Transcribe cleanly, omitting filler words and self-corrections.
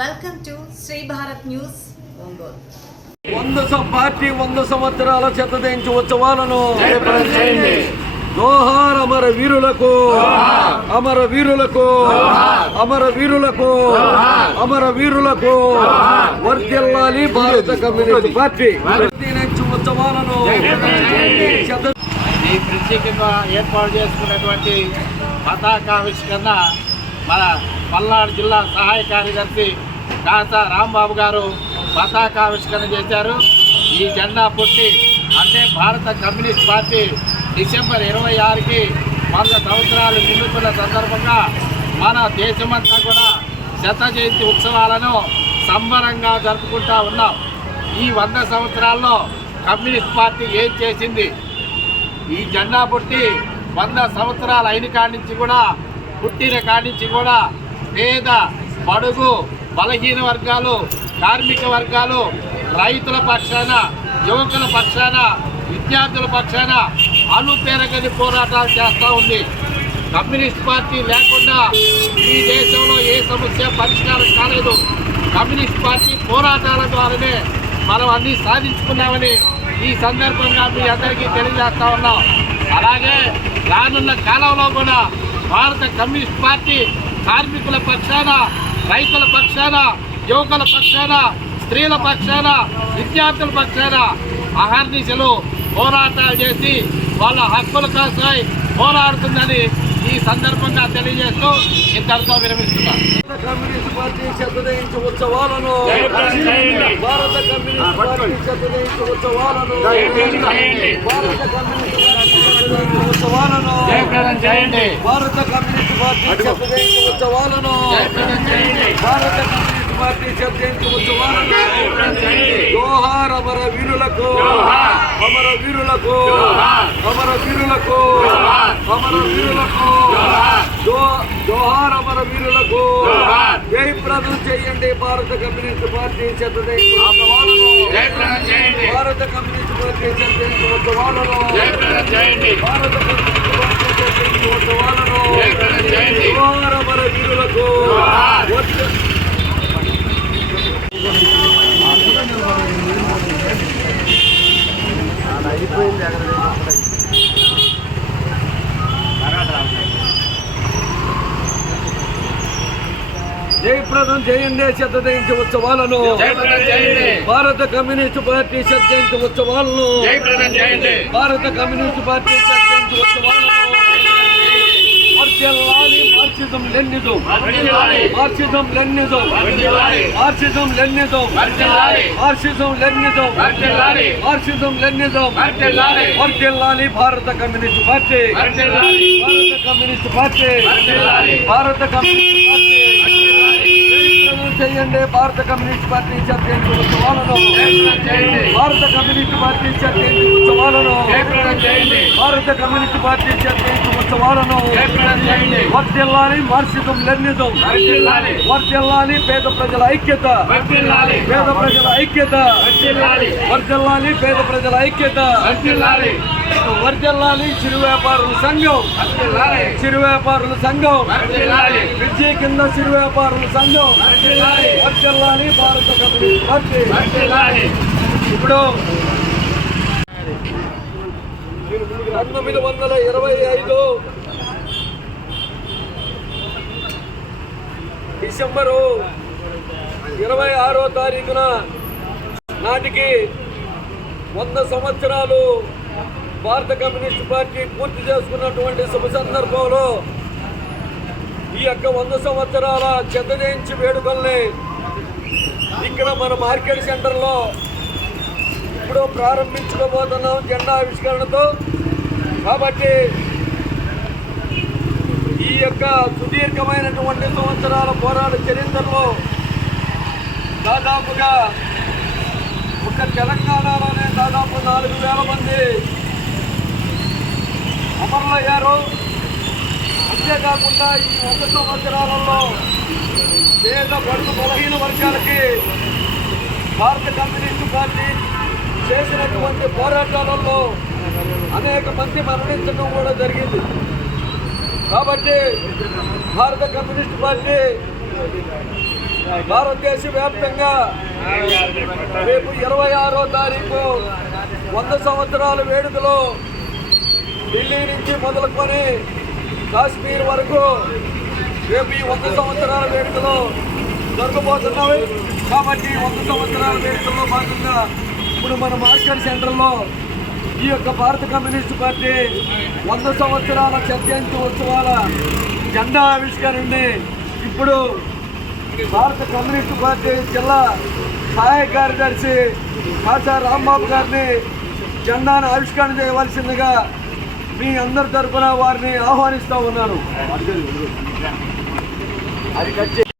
Welcome to Shri Bharat news Ongole. 100 సంవత్సరాల శతజయంతి ఉత్సవాలను జోహార్ అమర వీరులకు, అమర వీరులకు, అమర వీరులకు, అమర వీరులకు. వర్ధిల్లాలి భారత కమ్యూనిస్ట్ పార్టీ ఉత్సవాలను. ఈ ప్రత్యేకంగా ఏర్పాటు చేసుకున్నటువంటి పతాకావిష్కరణ మన పల్నాడు జిల్లా సహాయ కార్యదర్శి కాసా రాంబాబు గారు పతాకావిష్కరణ చేశారు. ఈ జెండా పుట్టి అంటే భారత కమ్యూనిస్ట్ పార్టీ డిసెంబర్ 26కి 100 సంవత్సరాలు నిండుతున్న సందర్భంగా మన దేశమంతా కూడా శత జయంతి ఉత్సవాలను సంబరంగా జరుపుకుంటూ ఉన్నాం. ఈ 100 సంవత్సరాల్లో కమ్యూనిస్ట్ పార్టీ ఏం చేసింది? ఈ జెండా పుట్టి 100 సంవత్సరాలు అయిన కాడి నుంచి కూడా, పుట్టిన కాడి నుంచి కూడా పేద, బడుగు, బలహీన వర్గాలు, కార్మిక వర్గాలు, రైతుల పక్షాన, యువకుల పక్షాన, విద్యార్థుల పక్షాన అలుపెరగని పోరాటాలు చేస్తూ ఉంది. కమ్యూనిస్ట్ పార్టీ లేకుండా ఈ దేశంలో ఏ సమస్య పరిష్కారం కాలేదు. కమ్యూనిస్ట్ పార్టీ పోరాటాల ద్వారానే మనం అన్నీ సాధించుకున్నామని ఈ సందర్భంగా మీ అందరికీ తెలియజేస్తా ఉన్నాం. అలాగే రానున్న కాలంలో కూడా భారత కమ్యూనిస్ట్ పార్టీ కార్మికుల పక్షాన, రైతుల పక్షాన, యువకుల పక్షాన, స్త్రీల పక్షాన, విద్యార్థుల పక్షాన అహర్నిశలు పోరాటాలు చేసి వాళ్ళ హక్కుల కోసమై పోరాడుతుందని ఈ సందర్భంగా తెలియజేస్తూ ఇంతటితో విరమిస్తున్నాం. కమ్యూనిస్ట్ పార్టీ శతజయంతి ఉత్సవాలను, భారత కమ్యూనిస్ట్ పార్టీ శతజయంతి ఉత్సవాలను, భారత కమ్యూనిస్ట్ పార్టీ శతజయంతి ఉత్సవాలను, భారత కమ్యూనిస్ట్ పార్టీ శతజయంతి ఉత్సవాలను, భారత కమ్యూనిస్ట్ పార్టీ శతజయంతి ఉత్సవాలను. జోహార్ అమర వీరులకు, అమర వీరులకు, అమర వీరులకు, అమర వీరులకు. జోహార్ అమర వీరులకు. జయప్రదం చేయండి భారత కమ్యూనిస్ట్ పార్టీ శతజయంతి ఉత్సవాలను, భారత కమ్యూనిస్ట్ పార్టీ శతజయంతి ఉత్సవాలను, భారత కమ్యూనిస్ట్ పార్టీ శతజయంతి ఉత్సవాలను. జోహార్ అమర వీరులకు. జయప్రదం చేయండి శతజయంతి ఉత్సవాలను, భారత కమ్యూనిస్ట్ పార్టీ శతజయంతి ఉత్సవాలను, భారత కమ్యూనిస్ట్ పార్టీ శతజయంతి ఉత్సవాలను. వర్ధిల్లాలి Marxism Leninism, Marxism Leninism, Marxism Leninism, Marxism Leninism, Marxism Leninism. వర్ధిల్లాలి భారత కమ్యూనిస్ట్ పార్టీ, భారత కమ్యూనిస్ట్ పార్టీ, భారత కమ్యూనిస్ట్ పార్టీ. చేయండి భారత కమ్యూనిస్ట్ పార్టీ శతజయంతి ఉత్సవాలను, భారత కమ్యూనిస్ట్ పార్టీ శతజయంతి ఉత్సవాలను, భారత కమ్యూనిస్ట్ పార్టీ శతజయంతి ఉత్సవాలను. వర్ధిల్లాలి మార్క్సిజం లెనినిజం, వర్ధిల్లాలి పేద ప్రజల ఐక్యత, పేద ప్రజల ఐక్యత, వర్ధిల్లాలి పేద ప్రజల ఐక్యత, వర్ధిల్లాలి చిరు వ్యాపారుల సంఘం, చిరు వ్యాపారుల సంఘం, విద్య కింద చిరు వ్యాపారుల సంఘం. వర్ధిల్లాలి భారత కమ్యూనిస్ట్ పార్టీ. ఇప్పుడు 1925 డిసెంబరు 26వ తారీఖున నాటికి 100 సంవత్సరాలు భారత కమ్యూనిస్ట్ పార్టీ పూర్తి చేసుకున్నటువంటి శుభ సందర్భంలో ఈ యొక్క 100 సంవత్సరాల శతజయంతి వేడుకల్ని ఇక్కడ మన మార్కెట్ సెంటర్లో ఇప్పుడు ప్రారంభించుకోబోతున్నాం జెండా ఆవిష్కరణతో. కాబట్టి ఈ యొక్క సుదీర్ఘమైనటువంటి సంవత్సరాల పోరాట చరిత్రలో దాదాపుగా ఒక తెలంగాణలోనే దాదాపు 4,000 మంది అమరులయ్యారు. అంతేకాకుండా ఈ 100 సంవత్సరాలలో పేద, బడుగు, బలహీన వర్గాలకి భారత కమ్యూనిస్ట్ పార్టీ చేసినటువంటి పోరాటాలలో అనేక మంది మరణించడం కూడా జరిగింది. కాబట్టి భారత కమ్యూనిస్ట్ పార్టీ భారతదేశ వ్యాప్తంగా రేపు 26వ తారీఖు 100 సంవత్సరాల వేడుకలో ఢిల్లీ నుంచి మొదలుకొని కాశ్మీర్ వరకు రేపు ఈ 100 సంవత్సరాల వేడుకలో జరగబోతున్నవి. కాబట్టి 100 సంవత్సరాల వేడుకల్లో భాగంగా ఇప్పుడు మన మార్కెట్ సెంటర్లో ఈ యొక్క భారత కమ్యూనిస్టు పార్టీ 100 సంవత్సరాల జయంతి ఉత్సవాల జెండా ఆవిష్కరణని ఇప్పుడు భారత కమ్యూనిస్టు పార్టీ జిల్లా సహాయ కార్యదర్శి కాసా రాంబాబు గారిని జెండాను ఆవిష్కరణ చేయవలసిందిగా మీ అందరి తరఫున వారిని ఆహ్వానిస్తూ ఉన్నాను. అది